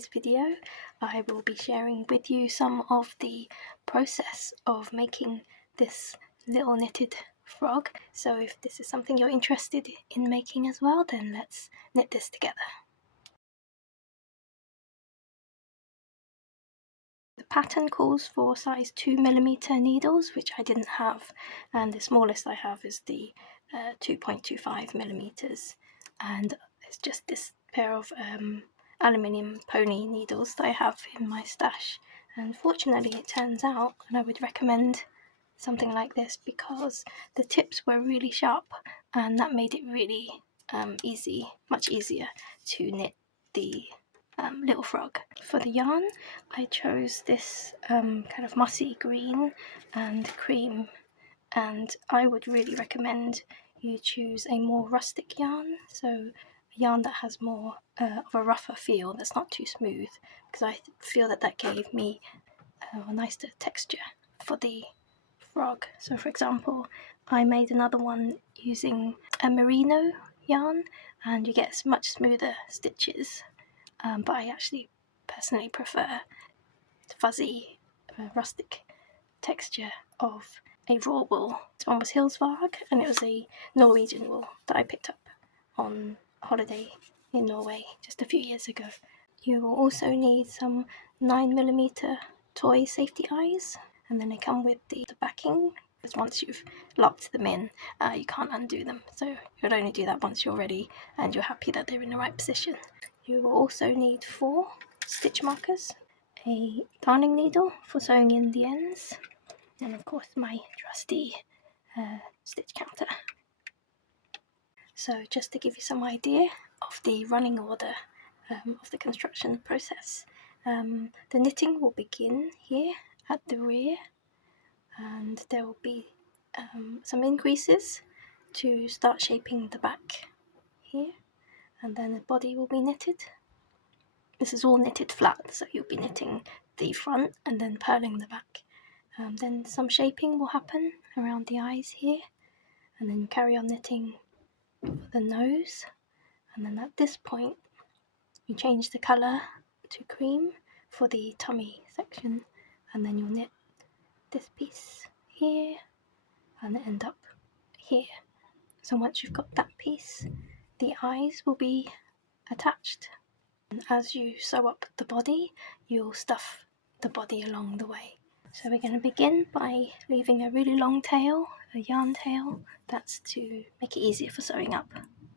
today's video I will be sharing with you some of the process of making this little knitted frog. So if this is something you're interested in making as well, then let's knit this together. The pattern calls for size 2mm needles, which I didn't have, and the smallest I have is the 2.25mm, and it's just this pair of aluminium pony needles that I have in my stash. And fortunately it turns out, and I would recommend something like this because the tips were really sharp, and that made it really much easier to knit the little frog. For the yarn, I chose this kind of mossy green and cream, and I would really recommend you choose a more rustic yarn, so a yarn that has more of a rougher feel, that's not too smooth, because I feel that that gave me a nicer texture for the frog. So for example, I made another one using a merino yarn, and you get much smoother stitches, but I actually personally prefer the fuzzy rustic texture of a raw wool. This one was Hillesvag, and it was a Norwegian wool that I picked up on holiday in Norway just a few years ago. You will also need some 9mm toy safety eyes, and then they come with the backing, because once you've locked them in, you can't undo them, so you'll only do that once you're ready and you're happy that they're in the right position. You will also need 4 stitch markers, a darning needle for sewing in the ends, and of course my trusty stitch counter. So just to give you some idea of the running order of the construction process, the knitting will begin here at the rear, and there will be some increases to start shaping the back here, and then the body will be knitted. This is all knitted flat, so you'll be knitting the front and then purling the back. Then some shaping will happen around the eyes here, and then you carry on knitting the nose, and then at this point you change the colour to cream for the tummy section, and then you'll knit this piece here and end up here. So once you've got that piece, the eyes will be attached, and as you sew up the body, you'll stuff the body along the way. So we're going to begin by leaving a really long tail, a yarn tail, that's to make it easier for sewing up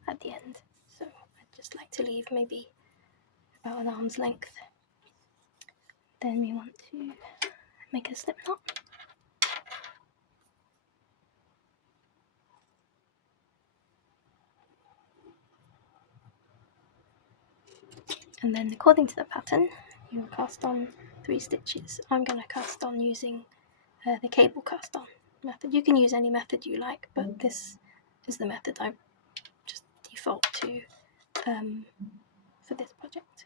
at the end. So I'd just like to leave maybe about an arm's length. Then we want to make a slip knot. And then according to the pattern, you'll cast on 3 stitches. I'm going to cast on using the cable cast on method. You can use any method you like, but this is the method I just default to for this project.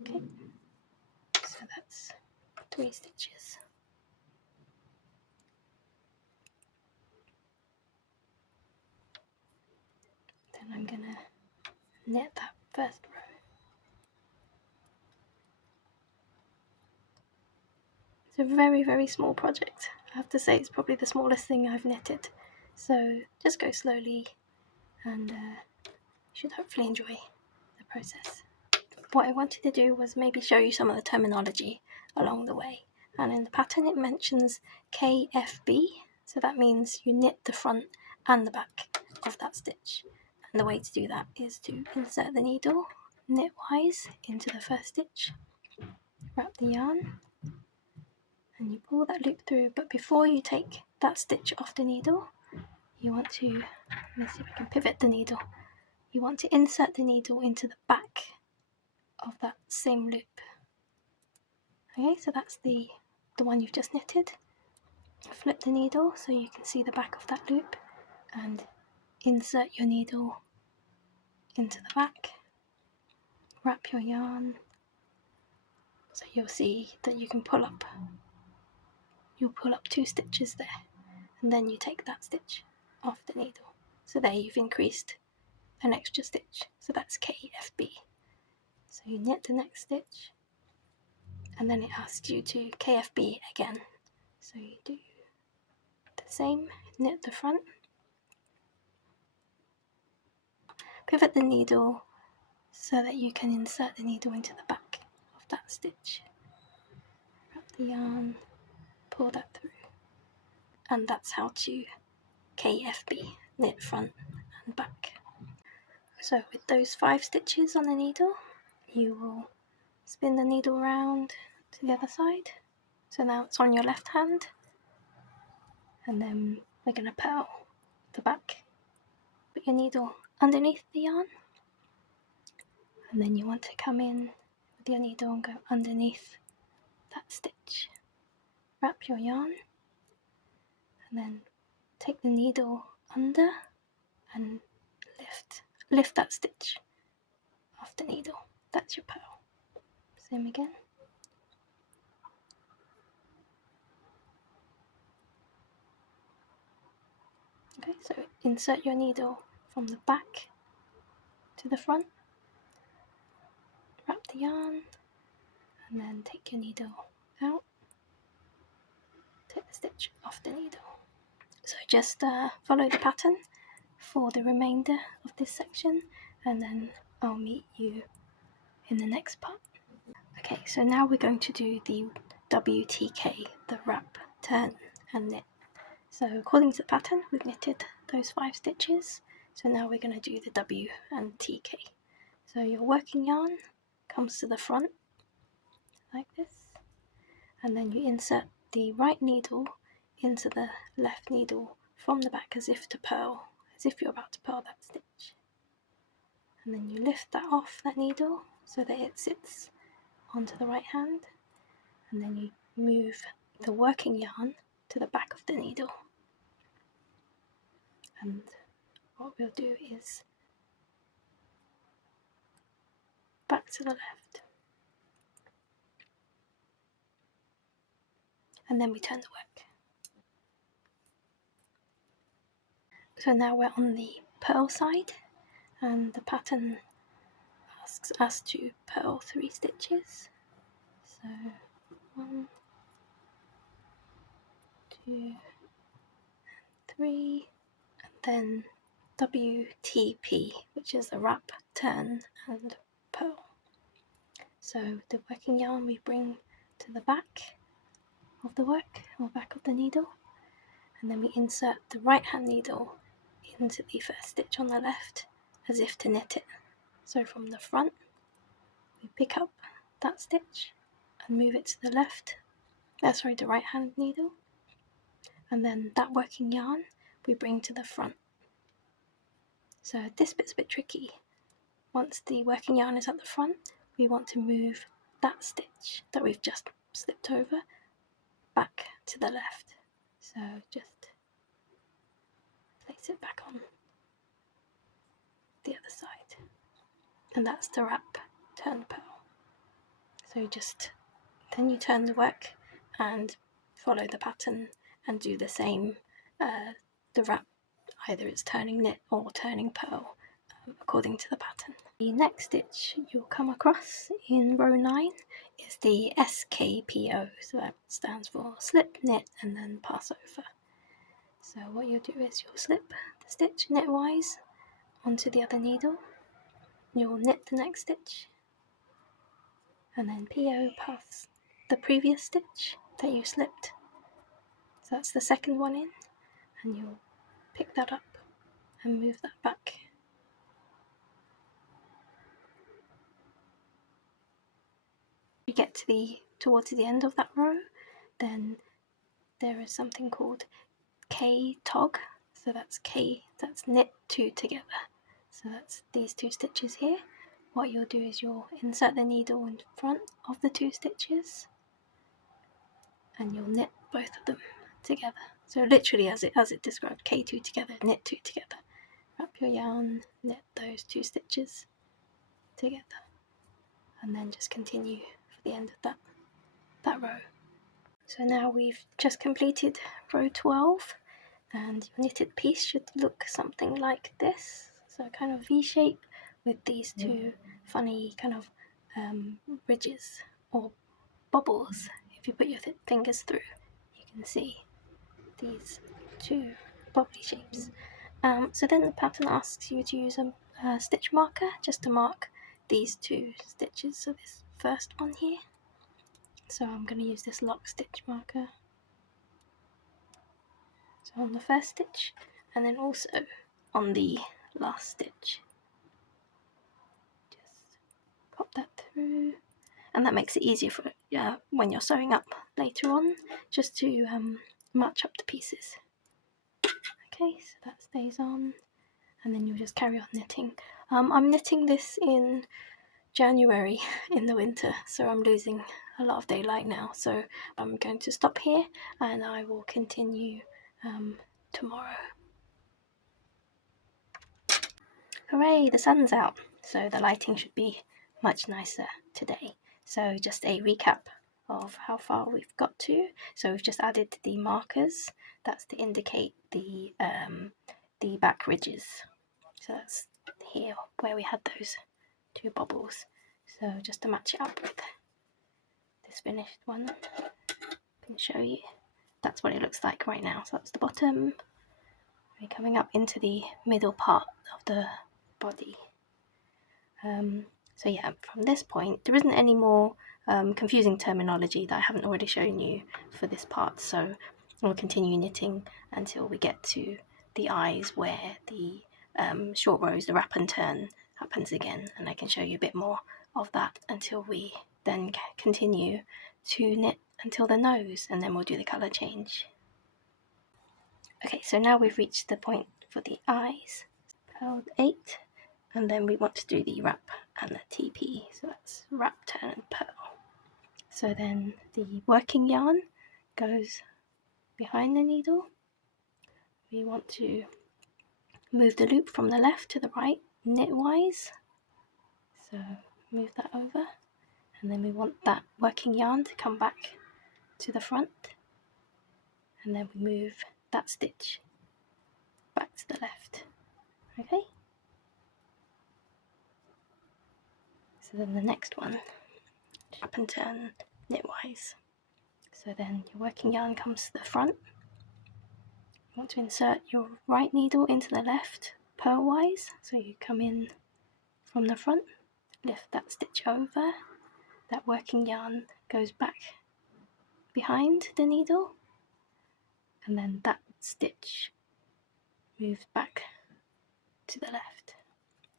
Okay, so that's 3 stitches. Then I'm going to knit that first row. It's a very, very small project. I have to say it's probably the smallest thing I've knitted. So just go slowly, and you should hopefully enjoy the process. What I wanted to do was maybe show you some of the terminology along the way. And in the pattern it mentions KFB, so that means you knit the front and the back of that stitch. And the way to do that is to insert the needle knitwise into the first stitch, wrap the yarn, and you pull that loop through. But before you take that stitch off the needle, you want to, let me see if I can pivot the needle, you want to insert the needle into the back of that same loop. Okay, so that's the one you've just knitted. Flip the needle so you can see the back of that loop, and insert your needle into the back. Wrap your yarn so you'll see that you can pull up. You'll pull up 2 stitches there, and then you take that stitch off the needle. So there you've increased an extra stitch, so that's KFB. So you knit the next stitch, and then it asks you to KFB again. So you do the same, knit the front, pivot the needle so that you can insert the needle into the back of that stitch. Wrap the yarn, pull that through, and that's how to KFB, knit front and back. So with those 5 stitches on the needle, you will spin the needle around to the other side. So now it's on your left hand, and then we're going to purl the back. Put your needle underneath the yarn, and then you want to come in with your needle and go underneath that stitch. Wrap your yarn, and then take the needle under and lift that stitch off the needle. That's your purl. Same again. Okay, so insert your needle from the back to the front, wrap the yarn, and then take your needle out, take the stitch off the needle. So just follow the pattern for the remainder of this section, and then I'll meet you in the next part. Okay, so now we're going to do the WTK, the wrap, turn and knit. So according to the pattern, we've knitted those 5 stitches, so now we're going to do the W and TK. So your working yarn comes to the front like this, and then you insert the right needle into the left needle from the back as if to purl, as if you're about to purl that stitch. And then you lift that off that needle so that it sits onto the right hand, and then you move the working yarn to the back of the needle. And what we'll do is back to the left, and then we turn the work. So now we're on the purl side, and the pattern asks us to purl 3 stitches. So 1, 2, 3, and then WTP, which is the wrap, turn and purl. So the working yarn we bring to the back of the work, or back of the needle, and then we insert the right hand needle into the first stitch on the left as if to knit it. So from the front we pick up that stitch and move it to the left, the right hand needle, and then that working yarn we bring to the front. So this bit's a bit tricky. Once the working yarn is at the front, we want to move that stitch that we've just slipped over back to the left. So just place it back on the other side, and that's the wrap, turn, purl. So then you turn the work and follow the pattern and do the same, the wrap, either it's turning knit or turning purl, according to the pattern. The next stitch you'll come across in row 9 is the SKPO, so that stands for slip, knit and then pass over. So what you'll do is you'll slip the stitch knitwise onto the other needle, you'll knit the next stitch, and then PO past the previous stitch that you slipped. So that's the second one in, and you'll pick that up and move that back. You get towards the end of that row, then there is something called K-tog. So that's knit 2 together. So that's these 2 stitches here. What you'll do is you'll insert the needle in front of the 2 stitches, and you'll knit both of them together. So literally as it described, K2 together, knit 2 together. Wrap your yarn, knit those 2 stitches together, and then just continue for the end of that row. So now we've just completed row 12, and your knitted piece should look something like this. So kind of V shape with these two funny kind of ridges or bubbles. If you put your fingers through, you can see these two bubbly shapes. So then the pattern asks you to use a stitch marker just to mark these two stitches. So this first one here. So I'm going to use this Lockstitch marker. So on the first stitch, and then also on the last stitch. Just pop that through, and that makes it easier for when you're sewing up later on, just to match up the pieces. Okay, so that stays on, and then you'll just carry on knitting. I'm knitting this in January in the winter, so I'm losing a lot of daylight now, so I'm going to stop here and I will continue tomorrow. Hooray, the sun's out, so the lighting should be much nicer today. So just a recap of how far we've got to. So we've just added the markers, that's to indicate the back ridges. So that's here where we had those two bubbles. So just to match it up with this finished one, I can show you. That's what it looks like right now. So that's the bottom. We're coming up into the middle part of the body. So yeah, from this point, there isn't any more confusing terminology that I haven't already shown you for this part. So we'll continue knitting until we get to the eyes where the short rows, the wrap and turn happens again, and I can show you a bit more of that until we then continue to knit until the nose, and then we'll do the colour change. Okay, so now we've reached the point for the eyes. Purled 8, and then we want to do the wrap and the TP, so that's wrap, turn and purl. So then the working yarn goes behind the needle. We want to move the loop from the left to the right knitwise, so move that over, and then we want that working yarn to come back to the front, and then we move that stitch back to the left. Okay, so then the next one, wrap and turn knitwise. So then your working yarn comes to the front. You want to insert your right needle into the left purlwise, so you come in from the front, lift that stitch over, that working yarn goes back behind the needle, and then that stitch moves back to the left.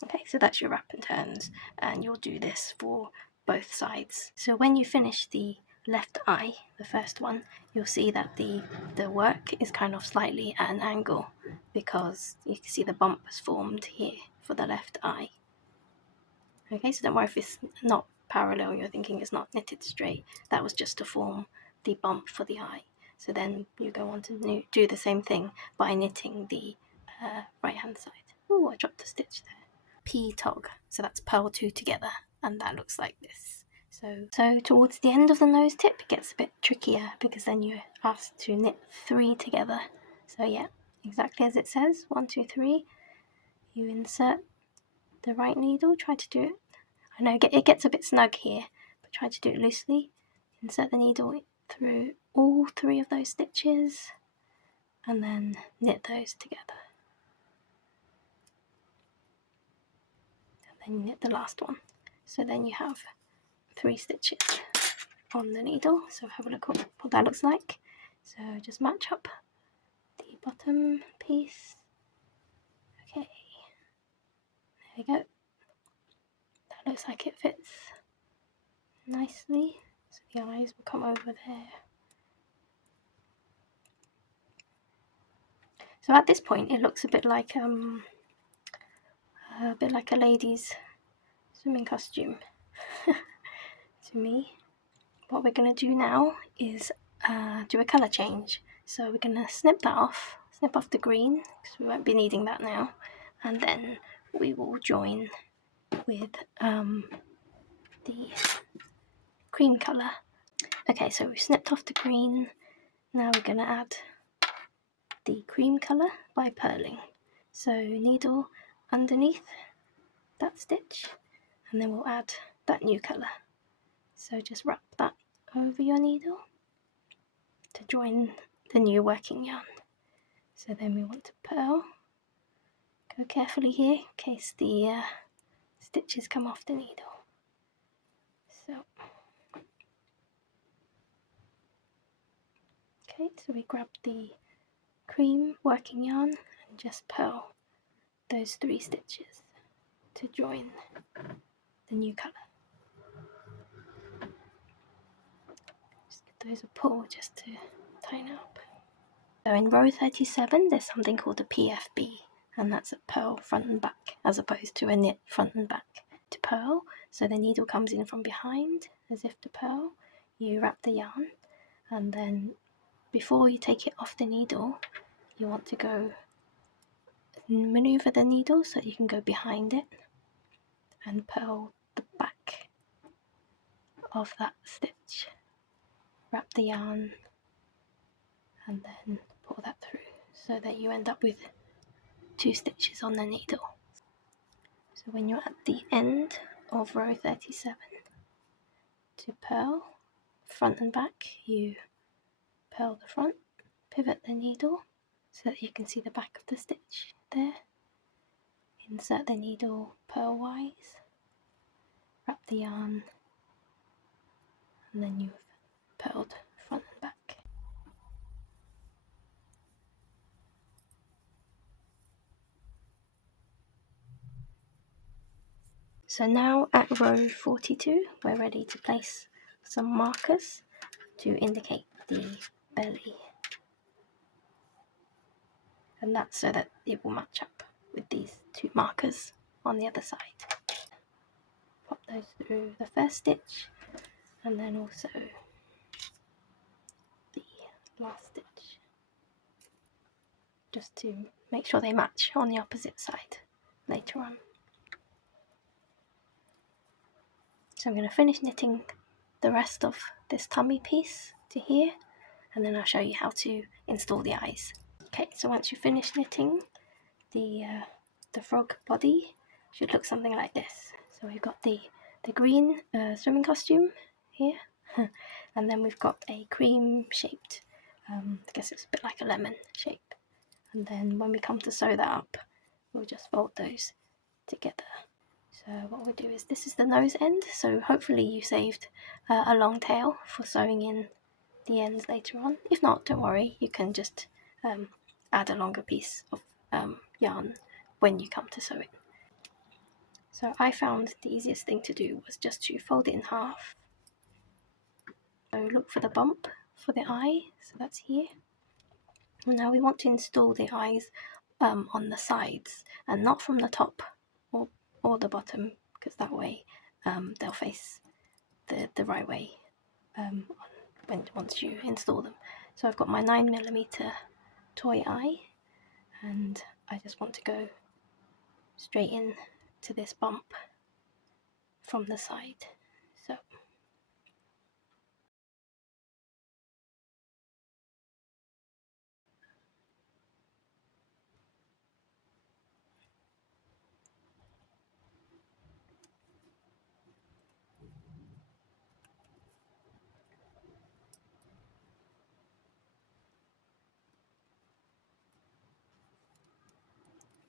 Okay, so that's your wrap and turns, and you'll do this for both sides. So when you finish the left eye, the first one, you'll see that the work is kind of slightly at an angle, because you can see the bump has formed here for the left eye. Okay, so don't worry if it's not parallel, you're thinking it's not knitted straight. That was just to form the bump for the eye. So then you go on to do the same thing by knitting the right hand side. Oh, I dropped a stitch there. P-tog, so that's purl 2 together, and that looks like this. So towards the end of the nose tip it gets a bit trickier, because then you're asked to knit 3 together. So yeah, exactly as it says, 1, 2, 3. You insert the right needle, try to do it, I know it gets a bit snug here, but try to do it loosely. Insert the needle through all 3 of those stitches, and then knit those together. And then knit the last one. So then you have 3 stitches on the needle. So have a look at what that looks like. So just match up the bottom piece. Okay, there we go. That looks like it fits nicely. So the eyes will come over there. So at this point it looks a bit like a lady's swimming costume to me. What we're going to do now is do a colour change. So we're going to snip off the green, because we won't be needing that now, and then we will join with the cream colour. Okay, so we've snipped off the green, now we're going to add the cream colour by purling. So needle underneath that stitch, and then we'll add that new colour. So just wrap that over your needle to join the new working yarn. So then we want to purl. Go carefully here in case the stitches come off the needle. So, okay, so we grab the cream working yarn and just purl those 3 stitches to join the new colour. Just give those a pull just to tighten up. So in row 37 there's something called a PFB, and that's a purl front and back as opposed to a knit front and back. To purl, so the needle comes in from behind as if to purl, you wrap the yarn, and then before you take it off the needle you want to go maneuver the needle so you can go behind it and purl the back of that stitch. Wrap the yarn and then pull that through so that you end up with 2 stitches on the needle. So when you're at the end of row 37, to purl front and back, you purl the front, pivot the needle so that you can see the back of the stitch there, insert the needle purlwise, wrap the yarn, and then you've purled front and back. So now at row 42 we're ready to place some markers to indicate the belly, and that's so that it will match up with these 2 markers on the other side. Pop those through the first stitch and then also the last stitch, just to make sure they match on the opposite side later on. So I'm going to finish knitting the rest of this tummy piece to here, and then I'll show you how to install the eyes. Okay, so once you finish knitting, the frog body should look something like this. So we've got the green swimming costume here, and then we've got a cream shaped, I guess it's a bit like a lemon shape. And then when we come to sew that up, we'll just fold those together. So what we'll do is, this is the nose end, so hopefully you saved a long tail for sewing in the ends later on. If not, don't worry, you can just add a longer piece of yarn when you come to sew it. So I found the easiest thing to do was just to fold it in half. So look for the bump for the eye, so that's here. And now we want to install the eyes on the sides and not from the top or the bottom, because that way they'll face the right way once you install them. So I've got my 9mm toy eye, and I just want to go straight in to this bump from the side. So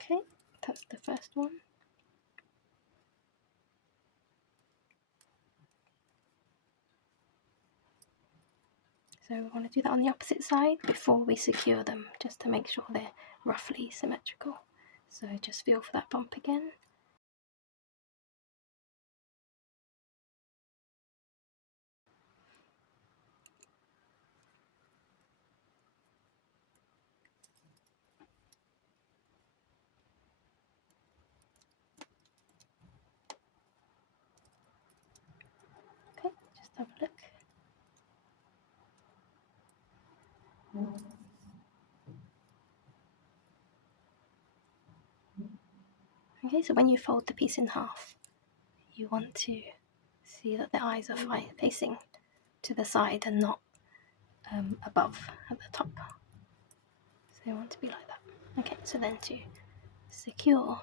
okay, that's the first one. So we want to do that on the opposite side before we secure them, just to make sure they're roughly symmetrical. So just feel for that bump again. Okay, just have a look. Okay, so when you fold the piece in half, you want to see that the eyes are facing to the side and not above at the top. So they want to be like that. Okay, so then to secure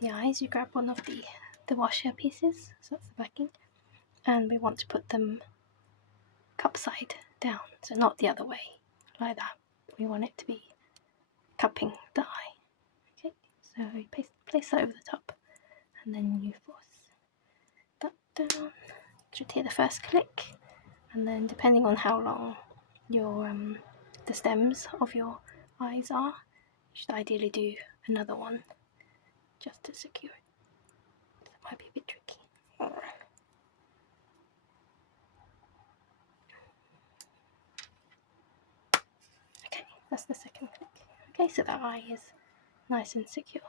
the eyes, you grab one of the washer pieces, so that's the backing, and we want to put them cup side down, so not the other way, like that. We want it to be cupping the eye. Okay, so you place that over the top, and then you force that down. You should hear the first click, and then depending on how long your the stems of your eyes are, you should ideally do another one just to secure it. That might be a bit tricky. Okay, that's the second click. Okay, so that eye is nice and secure.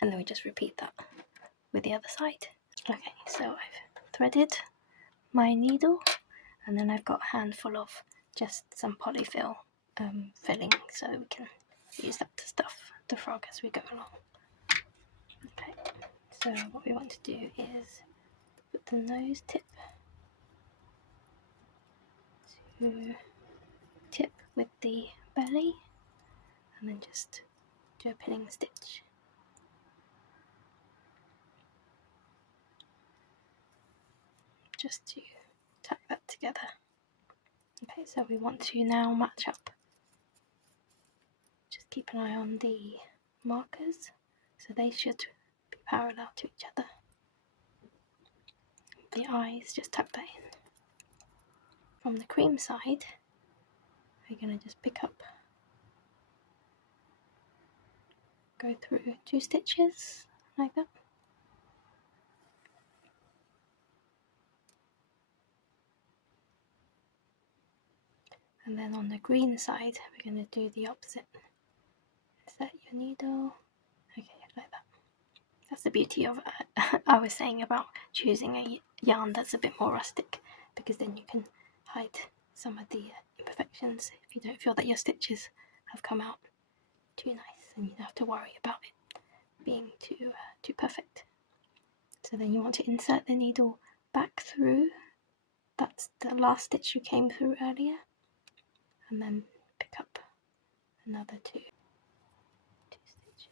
And then we just repeat that with the other side. Okay, so I've threaded my needle, and then I've got a handful of just some polyfill filling, so we can use that to stuff the frog as we go along. Okay, so what we want to do is put the nose tip to tip with the belly, and then just do a pinning stitch. Just to tack that together. Okay, so we want to now match up. Just keep an eye on the markers, so they should be parallel to each other. The eyes, just tuck that in. From the cream side, we're going to just pick up, go through 2 stitches like that. And then on the green side, we're going to do the opposite. Set your needle, okay, like that. That's the beauty of I was saying about choosing a yarn that's a bit more rustic, because then you can hide some of the imperfections if you don't feel that your stitches have come out too nice, and you don't have to worry about it being too perfect. So then you want to insert the needle back through. That's the last stitch you came through earlier, and then pick up another two stitches.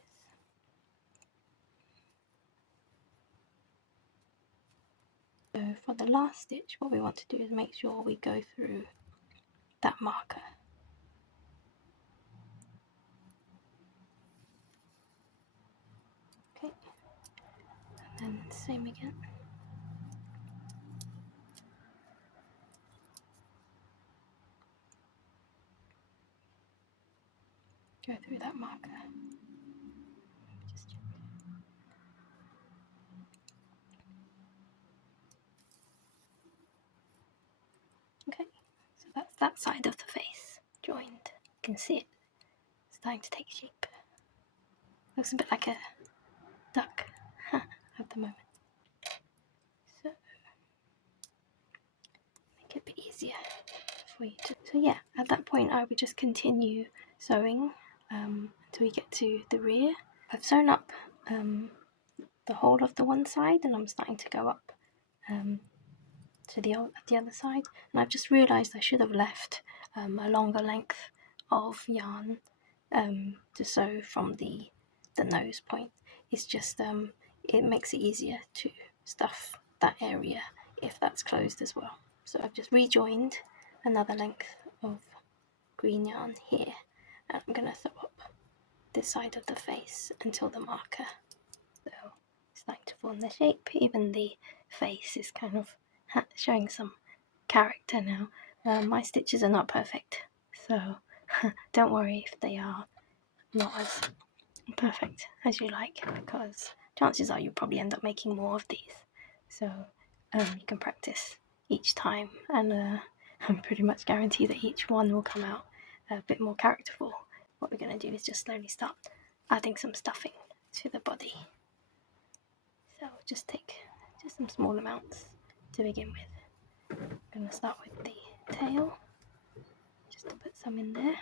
So for the last stitch, what we want to do is make sure we go through that marker. Okay, and then same again. Go through that marker. Just check. Okay, so that's that side of the face joined. You can see it starting to take shape. Looks a bit like a duck at the moment. So make it a bit easier for you to. So yeah, at that point I would just continue sewing until we get to the rear. I've sewn up the whole of the one side, and I'm starting to go up to the other side, and I've just realised I should have left a longer length of yarn to sew from the nose point. It's just it makes it easier to stuff that area if that's closed as well. So I've just rejoined another length of green yarn here, and I'm going to sew up this side of the face until the marker. So it's starting to form the shape. Even the face is kind of showing some character now. My stitches are not perfect, so don't worry if they are not as perfect as you like, because chances are you'll probably end up making more of these. So you can practice each time, and I'm pretty much guarantee that each one will come out a bit more characterful. What we're going to do is just slowly start adding some stuffing to the body. So just take just some small amounts to begin with. I'm going to start with the tail, just to put some in there.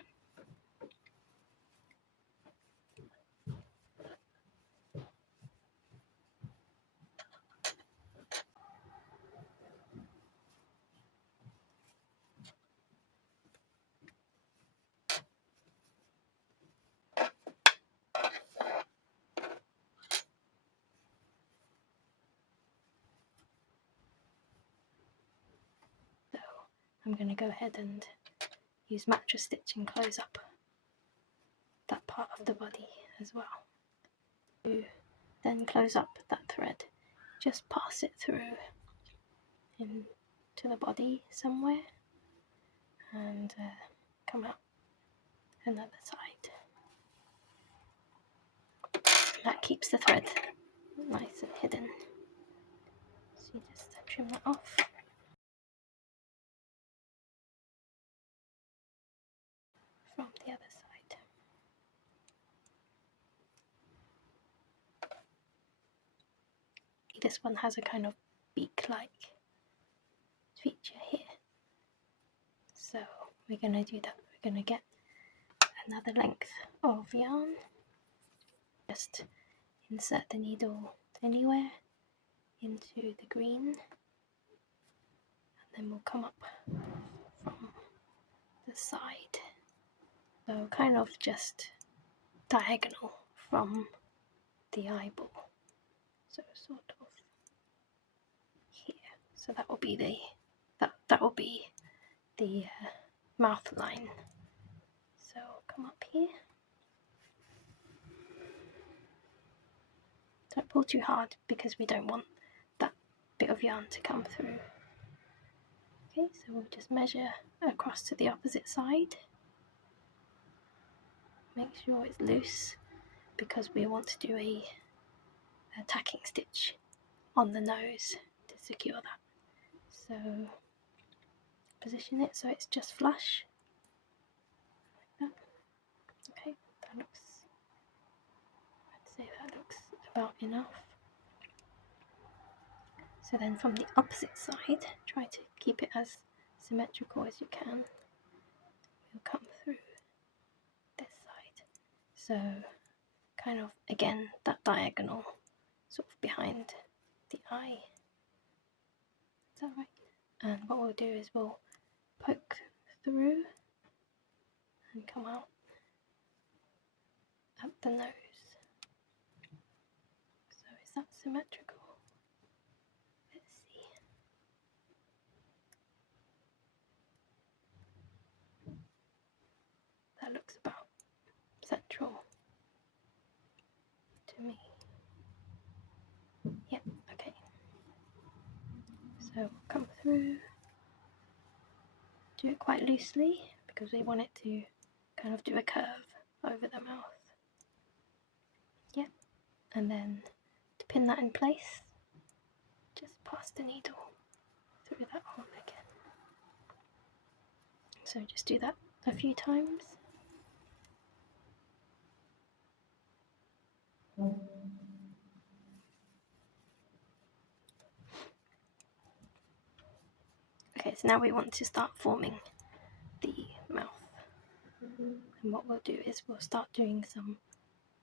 I'm going to go ahead and use mattress stitch and close up that part of the body as well. To then close up that thread, just pass it through into the body somewhere and come out another side. That keeps the thread nice and hidden. So you just trim that off. From the other side. This one has a kind of beak-like feature here. So we're going to do that. We're going to get another length of yarn. Just insert the needle anywhere into the green. And then we'll come up from the side. So kind of just diagonal from the eyeball. So sort of here. So that will be the mouth line. So come up here. Don't pull too hard because we don't want that bit of yarn to come through. Okay, so we'll just measure across to the opposite side. Make sure it's loose because we want to do a tacking stitch on the nose to secure that. So position it so it's just flush. Like that. Okay, I'd say that looks about enough. So then from the opposite side, try to keep it as symmetrical as you can. We'll come through this side. So kind of again that diagonal sort of behind the eye. Is that right? And what we'll do is we'll poke through and come out at the nose. So is that symmetrical? Let's see. That looks about central to me. Yep, okay. So come through, do it quite loosely because we want it to kind of do a curve over the mouth. Yep, and then to pin that in place, just pass the needle through that hole again. So just do that a few times. Okay, so now we want to start forming the mouth. And what we'll do is we'll start doing some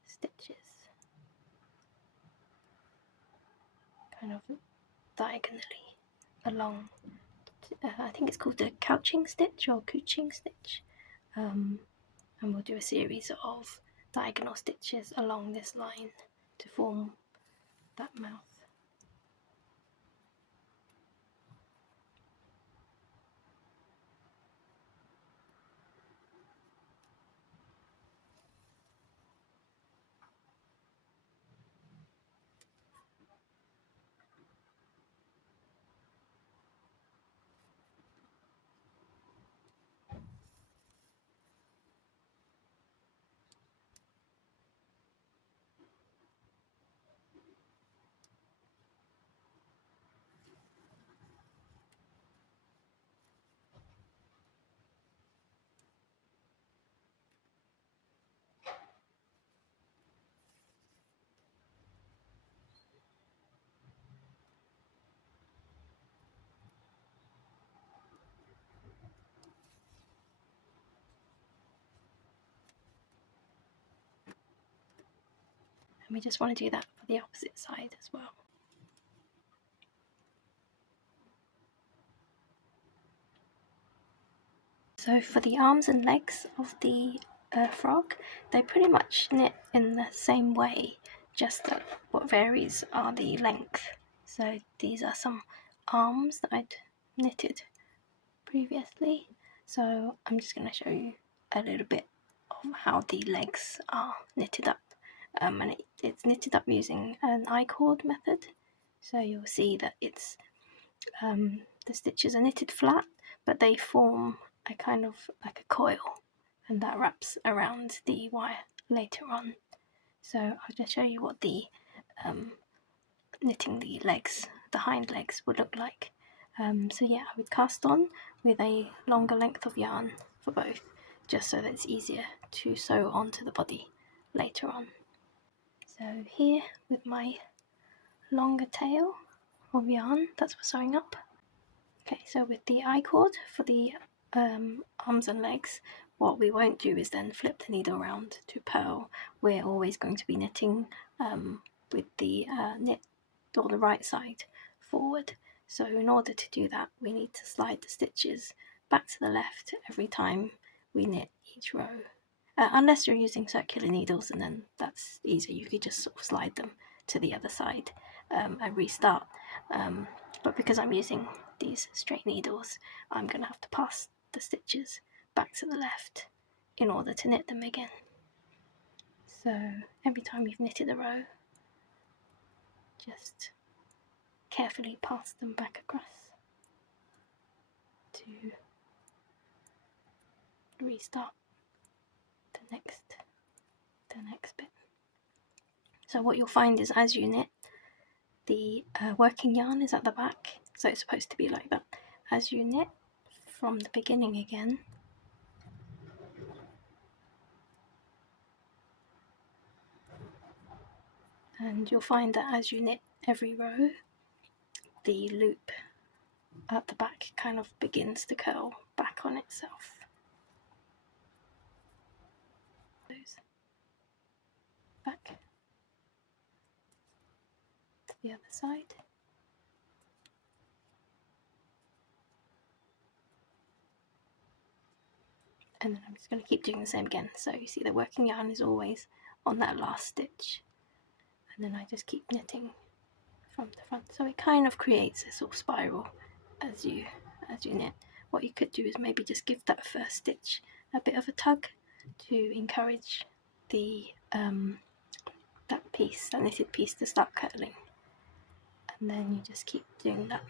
stitches. Kind of diagonally along. I think it's called the couching stitch or couching stitch. And we'll do a series of diagonal stitches along this line to form that mouth. And we just want to do that for the opposite side as well. So for the arms and legs of the frog, they pretty much knit in the same way, just that what varies are the length. So these are some arms that I'd knitted previously. So I'm just going to show you a little bit of how the legs are knitted up. And it's knitted up using an icord method. So you'll see that it's the stitches are knitted flat, but they form a kind of like a coil, and that wraps around the wire later on. So I'll just show you what the knitting the legs, the hind legs, would look like. So yeah, I would cast on with a longer length of yarn for both, just so that it's easier to sew onto the body later on. So here with my longer tail of yarn, that's for sewing up. Okay, so with the I-cord for the arms and legs, what we won't do is then flip the needle around to purl. We're always going to be knitting with the knit or the right side forward. So in order to do that, we need to slide the stitches back to the left every time we knit each row. Unless you're using circular needles, and then that's easy. You could just sort of slide them to the other side and restart. But because I'm using these straight needles, I'm going to have to pass the stitches back to the left in order to knit them again. So every time you've knitted a row, just carefully pass them back across to restart the next bit. So what you'll find is as you knit, the working yarn is at the back, so it's supposed to be like that. As you knit from the beginning again, and you'll find that as you knit every row, the loop at the back kind of begins to curl back on itself. Back to the other side. And then I'm just going to keep doing the same again. So you see the working yarn is always on that last stitch, and then I just keep knitting from the front. So it kind of creates a sort of spiral as you knit. What you could do is maybe just give that first stitch a bit of a tug to encourage the that knitted piece to start curling, and then you just keep doing that.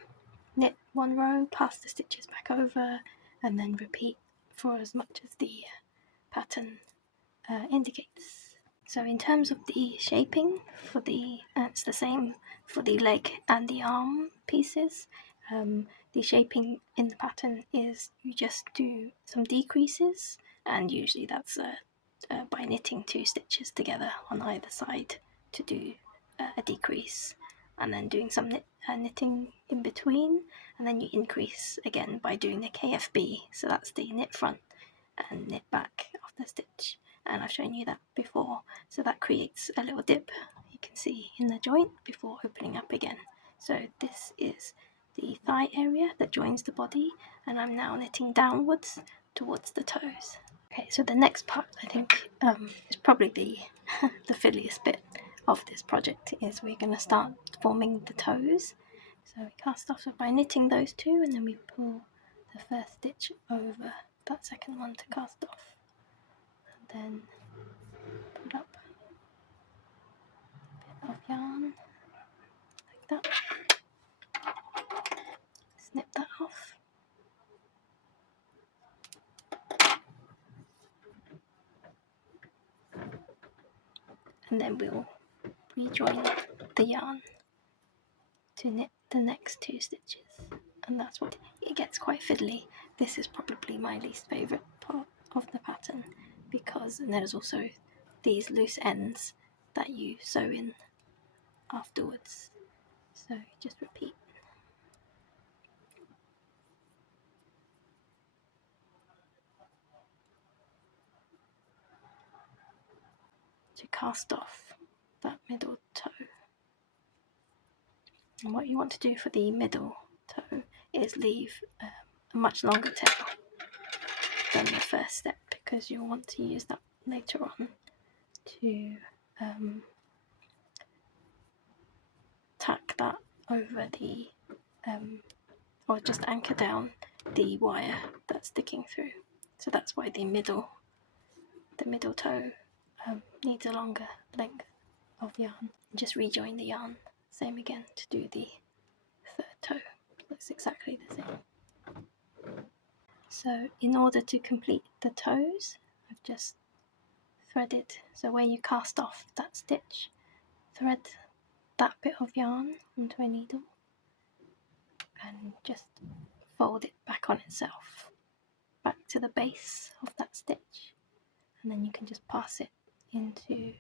Knit one row, pass the stitches back over, and then repeat for as much as the pattern indicates. So in terms of the shaping, for it's the same for the leg and the arm pieces. The shaping in the pattern is you just do some decreases, and usually that's by knitting 2 stitches together on either side to do a decrease, and then doing some knitting in between, and then you increase again by doing the KFB, so that's the knit front and knit back of the stitch, and I've shown you that before. So that creates a little dip you can see in the joint before opening up again. So this is the thigh area that joins the body, and I'm now knitting downwards towards the toes. Okay, so the next part I think is probably the the fiddliest bit of this project, is we're going to start forming the toes. So we cast off by knitting those 2, and then we pull the first stitch over that second one to cast off, and then pull up a bit of yarn like that, snip that off, and then we'll rejoin the yarn to knit the next 2 stitches, and that's what it gets quite fiddly. This is probably my least favourite part of the pattern, because and there's also these loose ends that you sew in afterwards, so just repeat. To cast off that middle toe. And what you want to do for the middle toe is leave a much longer tail than the first step, because you'll want to use that later on to tack that over the or just anchor down the wire that's sticking through. So that's why the middle toe needs a longer length of yarn. Just rejoin the yarn, same again to do the third toe. Looks exactly the same. So in order to complete the toes, I've just threaded, so where you cast off that stitch, thread that bit of yarn onto a needle and just fold it back on itself, back to the base of that stitch, and then you can just pass it into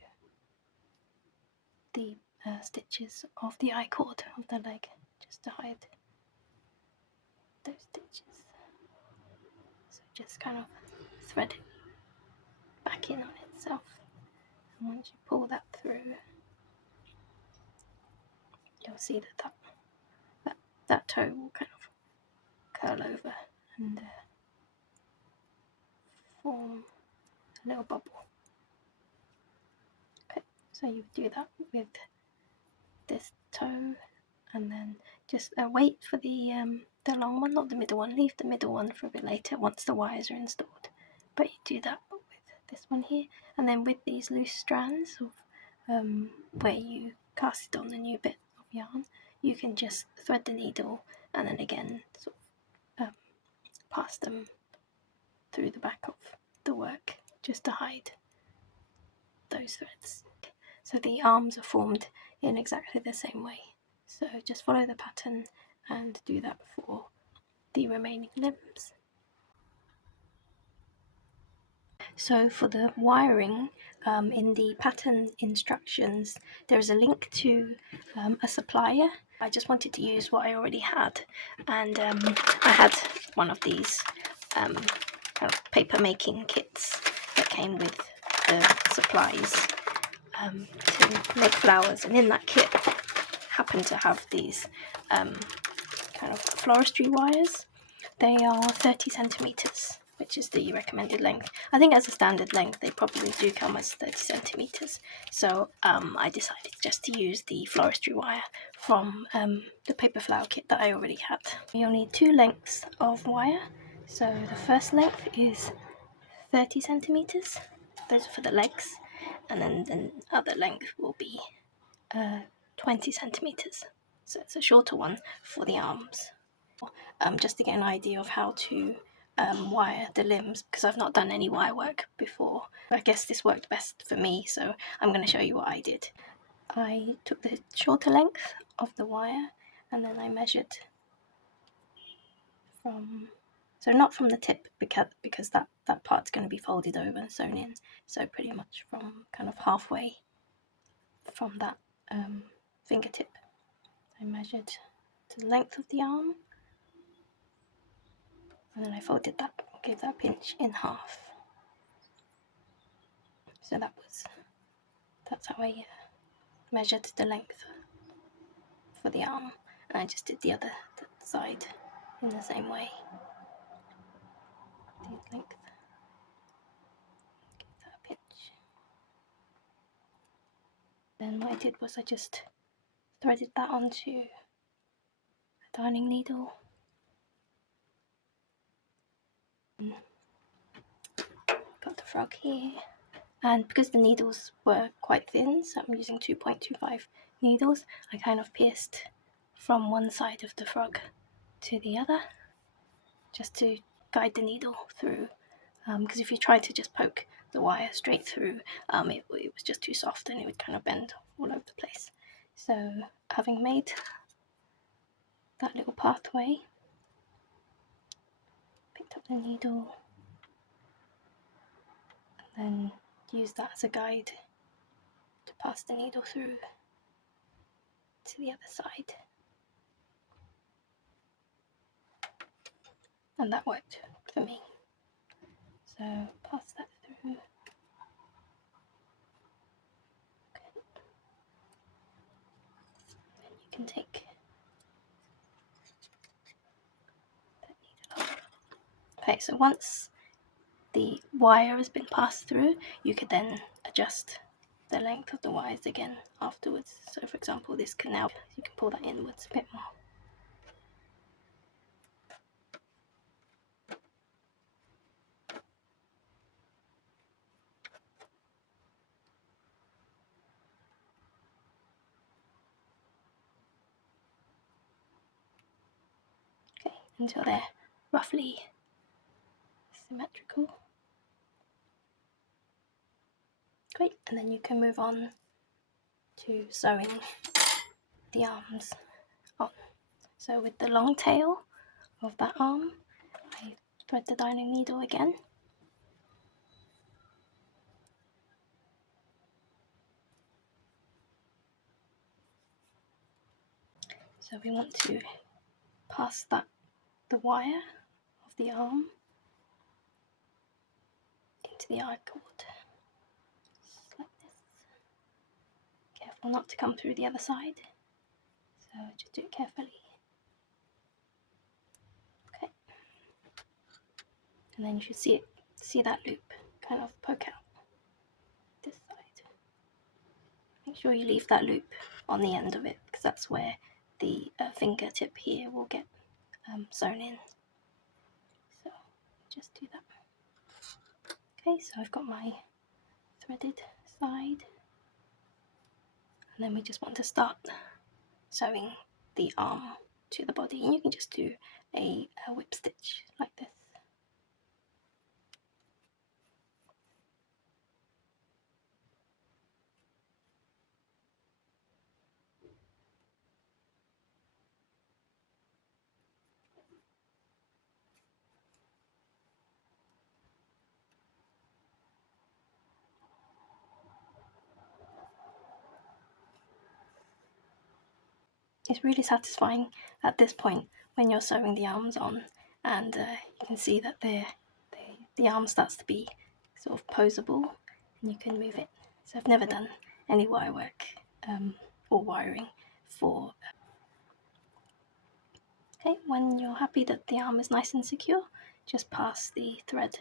the stitches of the icord of the leg, just to hide those stitches. So just kind of thread it back in on itself, and once you pull that through, you'll see that toe will kind of curl over and form a little bubble. Okay, so you do that with this toe, and then just wait for the long one, not the middle one. Leave the middle one for a bit later once the wires are installed. But you do that with this one here, and then with these loose strands of where you cast it on the new bit of yarn, you can just thread the needle and then again sort of pass them through the back of the work just to hide those threads. So the arms are formed in exactly the same way. So just follow the pattern and do that for the remaining limbs. So for the wiring, in the pattern instructions, there is a link to a supplier. I just wanted to use what I already had, and I had one of these kind of paper making kits that came with the supplies to make flowers, and in that kit happened to have these kind of floristry wires. They are 30 centimeters, which is the recommended length. I think as a standard length they probably do come as 30 centimeters. So I decided just to use the floristry wire from the paper flower kit that I already had. You'll need 2 lengths of wire. So the first length is 30 centimeters. Those are for the legs, and then the other length will be 20 centimeters. So it's a shorter one for the arms. Just to get an idea of how to wire the limbs, because I've not done any wire work before. I guess this worked best for me, so I'm going to show you what I did. I took the shorter length of the wire and then I measured from, so not from the tip because that part's going to be folded over and sewn in, so pretty much from kind of halfway from that fingertip. I measured to the length of the arm, and then I folded that, gave that pinch in half. So that's how I measured the length for the arm, and I just did the other side in the same way. The length, give that a pinch. Then what I did was I just threaded that onto a darning needle. Got the frog here, and because the needles were quite thin, so I'm using 2.25 needles, I kind of pierced from one side of the frog to the other just to guide the needle through, because if you try to just poke the wire straight through, it was just too soft and it would kind of bend all over the place. So having made that little pathway, picked up the needle and then used that as a guide to pass the needle through to the other side, and that worked for me. So pass that through. Okay. Then you can take that needle off. Okay, so once the wire has been passed through, you could then adjust the length of the wires again afterwards. So for example, this can now, you can pull that inwards a bit more. until they're roughly symmetrical. Great, and then you can move on to sewing the arms on. So with the long tail of that arm, I thread the darning needle again. So we want to pass the wire of the arm into the icord, just like this. Careful not to come through the other side, so just do it carefully. Okay, and then you should see that loop kind of poke out this side. Make sure you leave that loop on the end of it, because that's where the fingertip here will get sewn in. So just do that. Okay, so I've got my threaded side, and then we just want to start sewing the arm to the body, and you can just do a whip stitch like this. It's really satisfying at this point when you're sewing the arms on, and you can see that the arm starts to be sort of posable, and you can move it. So I've never done any wire work or wiring for. Okay, when you're happy that the arm is nice and secure, just pass the thread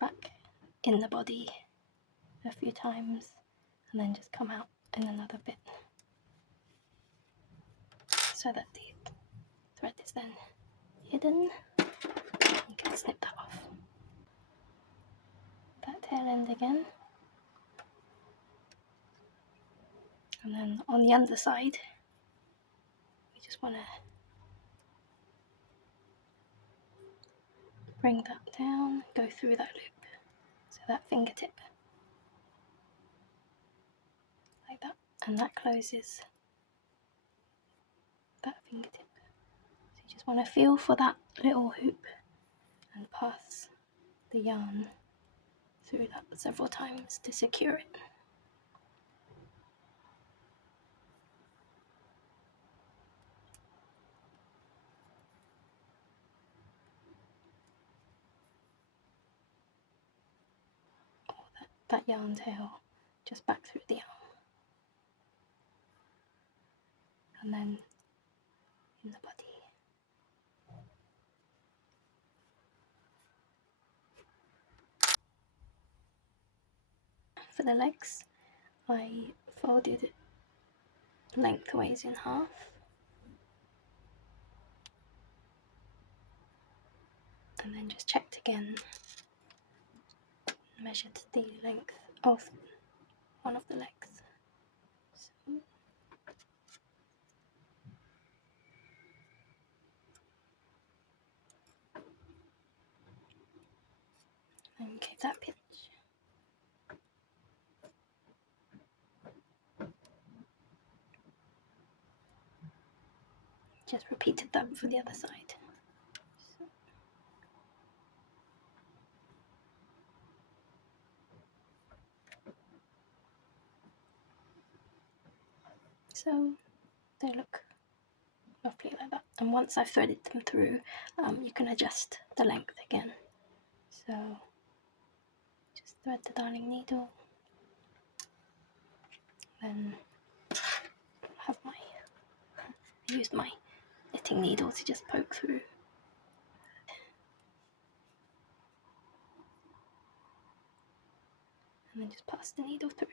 back in the body a few times, and then just come out in another bit, so that the thread is then hidden. You can snip that off. That tail end again, and then on the underside we just want to bring that down, go through that loop, so that fingertip, like that, and that closes that fingertip. So you just want to feel for that little hoop and pass the yarn through that several times to secure it. That yarn tail just back through the arm, and then in the body. For the legs, I folded it lengthways in half, and then just checked again, measured the length of one of the legs. So, and give that pinch. Just repeated that for the other side. So they look roughly like that. And once I've threaded them through, you can adjust the length again. So just thread the darning needle, then I used my knitting needle to just poke through. And then just pass the needle through.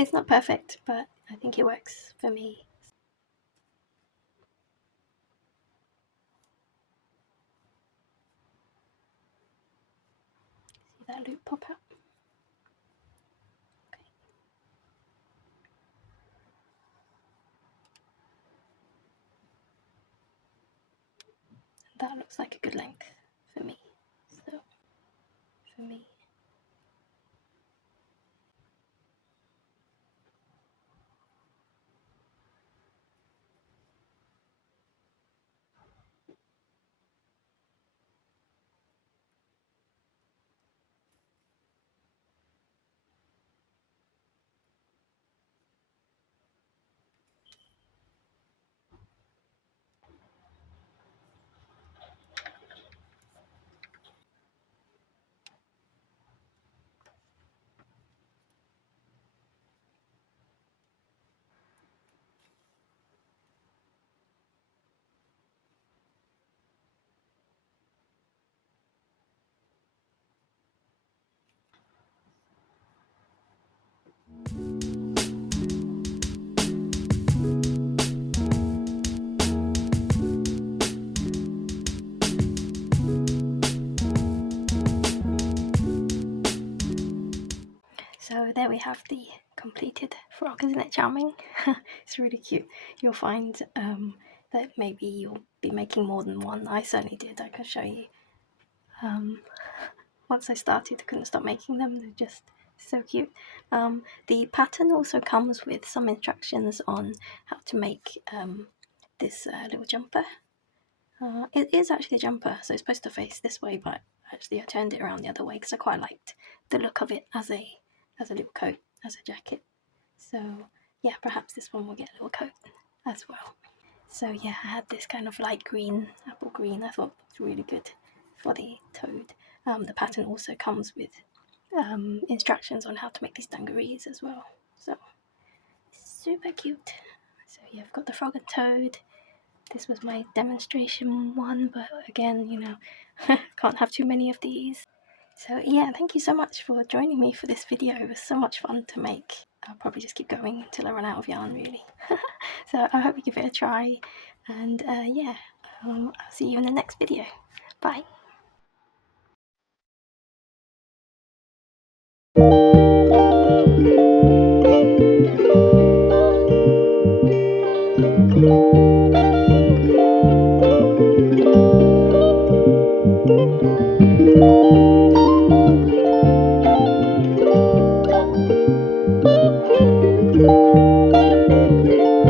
It's not perfect, but I think it works for me. See that loop pop out? Okay. That looks like a good length for me. So, for me. So there we have the completed frog. Isn't it charming? It's really cute. You'll find that maybe you'll be making more than one. I certainly did. I can show you. Once I started, I couldn't stop making them. They're just so cute. The pattern also comes with some instructions on how to make this little jumper. It is actually a jumper, so it's supposed to face this way, but actually I turned it around the other way because I quite liked the look of it as a little coat, as a jacket. So yeah, perhaps this one will get a little coat as well. So yeah, I had this kind of light green, apple green, I thought looked really good for the toad. The pattern also comes with instructions on how to make these dungarees as well. So super cute. So yeah, I've got the frog and toad. This was my demonstration one, but again, you know, can't have too many of these. So yeah, thank you so much for joining me for this video. It was so much fun to make. I'll probably just keep going until I run out of yarn, really. So I hope you give it a try, and yeah, I'll see you in the next video. Bye.